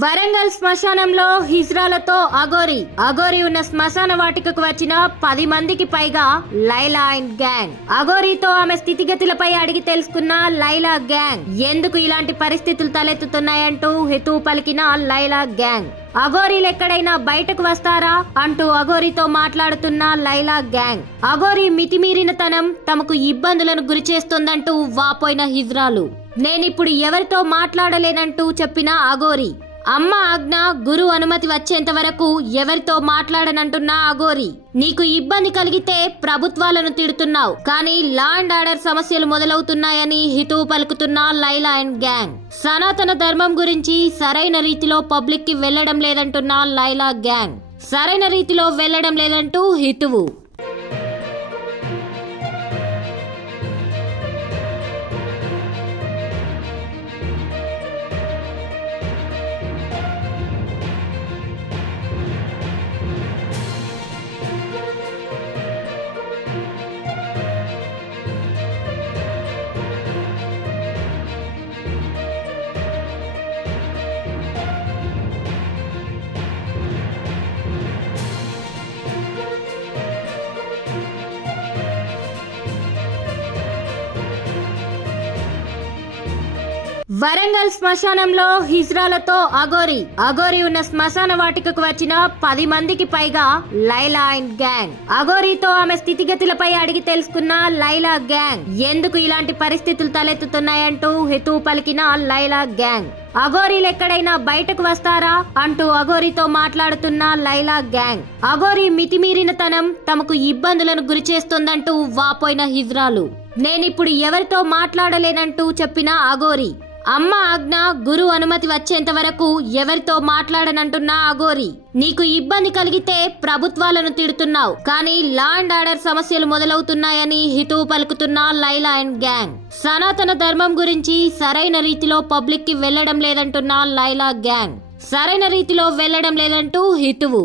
వరంగల్ శ్మశానంలో హిజ్రాలతో అఘోరీ ఉన్న శ్మశాన వాటికకు వచ్చిన 10 మందికి పైగా లైలా అండ్ గ్యాంగ్. అఘోరీతో ఆమె స్థితిగతులపై అడిగి తెలుసుకున్న లైలా గ్యాంగ్ ఎందుకు ఇలాంటి పరిస్థితులు తలెత్తుతున్నాయంటూ హితవు పలికిన లైలా గ్యాంగ్. అఘోరీలు ఎక్కడైనా బయటకు వస్తారా అంటూ అఘోరీతో మాట్లాడుతున్న లైలా గ్యాంగ్. అఘోరీ మితిమీరిన తనం తమకు ఇబ్బందులను గురి చేస్తోందంటూ వాపోయిన హిజ్రాలు. నేనిప్పుడు ఎవరితో మాట్లాడలేనంటూ చెప్పిన అఘోరీ. అమ్మ ఆజ్ఞ గురు అనుమతి వచ్చేంత వరకు ఎవరితో మాట్లాడనంటున్నా అఘోరీ. నీకు ఇబ్బంది కలిగితే ప్రభుత్వాలను తిడుతున్నావు, కానీ లా అండ్ ఆర్డర్ సమస్యలు మొదలవుతున్నాయని హితవు పలుకుతున్న లైలా అండ్ గ్యాంగ్. సనాతన ధర్మం గురించి సరైన రీతిలో పబ్లిక్ కి వెళ్లడం లేదంటున్న లైలా గ్యాంగ్. సరైన రీతిలో వెళ్లడం లేదంటూ హితవు. వరంగల్ శ్మశానంలో హిజ్రాలతో అఘోరీ ఉన్న శ్మశాన వాటికకు వచ్చిన 10 మందికి పైగా లైలా అండ్ గ్యాంగ్. అఘోరీతో ఆమె స్థితిగతులపై అడిగి తెలుసుకున్న లైలా గ్యాంగ్ ఎందుకు ఇలాంటి పరిస్థితులు తలెత్తుతున్నాయంటూ హితవు పలికిన లైలా గ్యాంగ్. అఘోరీలు ఎక్కడైనా బయటకు వస్తారా అంటూ అఘోరీతో మాట్లాడుతున్న లైలా గ్యాంగ్. అఘోరీ మితిమీరిన తనం తమకు ఇబ్బందులను గురి చేస్తోందంటూ వాపోయిన హిజ్రాలు. నేనిప్పుడు ఎవరితో మాట్లాడలేనంటూ చెప్పిన అఘోరీ. అమ్మ ఆజ్ఞ గురు అనుమతి వచ్చేంత వరకు ఎవరితో మాట్లాడనంటున్నా అఘోరీ. నీకు ఇబ్బంది కలిగితే ప్రభుత్వాలను తిడుతున్నావు, కానీ లా అండ్ ఆర్డర్ సమస్యలు మొదలవుతున్నాయని హితవు పలుకుతున్న లైలా అండ్ గ్యాంగ్. సనాతన ధర్మం గురించి సరైన రీతిలో పబ్లిక్ కి వెళ్లడం లేదంటున్న లైలా గ్యాంగ్. సరైన రీతిలో వెళ్లడం లేదంటూ హితవు.